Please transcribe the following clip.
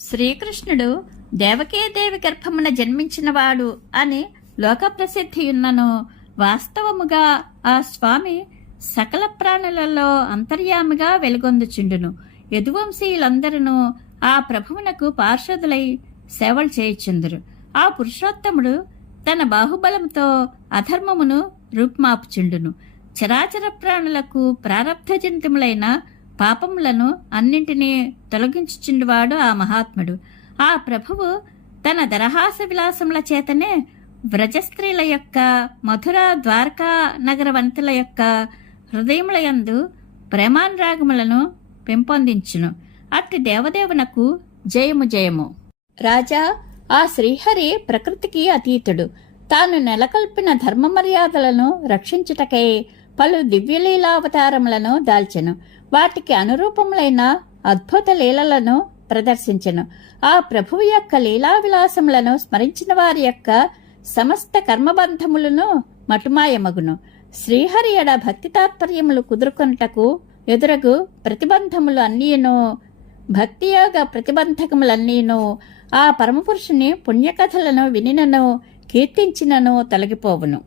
శ్రీకృష్ణుడు దేవకీదేవి గర్భమున జన్మించినవాడు అని లోకప్రసిద్ధియున్నను వాస్తవముగా ఆ స్వామి సకల ప్రాణులలో అంతర్యామిగా వెలుగొందుచుండును. యదువంశీయులందరూ ఆ ప్రభువునకు పార్షదులై సేవలు చేయుచుందురు. ఆ పురుషోత్తముడు తన బాహుబలముతో అధర్మమును రూపుమాపుచుండును. చరాచర ప్రాణులకు ప్రారబ్ధజనితములైన పాపములను అన్నింటినీ తొలగించుచుండువాడు ఆ మహాత్ముడు. ఆ ప్రభువు తన దరహాస విలాసముల చేతనే వ్రజస్త్రీల యొక్క మధుర ద్వారకా నగర వంతుల యొక్క హృదయములయందు ప్రేమానురాగములను పెంపొందించును. అట్టి దేవదేవునకు జయము జయము. రాజా, ఆ శ్రీహరి ప్రకృతికి అతీతుడు. తాను నెలకొల్పిన ధర్మ మర్యాదలను రక్షించుటకై పలు దివ్యలీలావతారములను దాల్చెను. వాటికి అనురూపములైన అద్భుత లీలలను ప్రదర్శించెను. ఆ ప్రభువు యొక్క లీలా విలాసములను స్మరించిన వారి యొక్క సమస్త కర్మబంధములను మటుమాయమగును. శ్రీహరి ఎడ భక్తి తాత్పర్యములు కుదురుకొనుటకు ఎదురగు ప్రతిబంధములు అన్నీను, భక్తియోగ ప్రతిబంధకములన్నీను ఆ పరమపురుషుని పుణ్యకథలను వినినను కీర్తించినను తొలగిపోవును.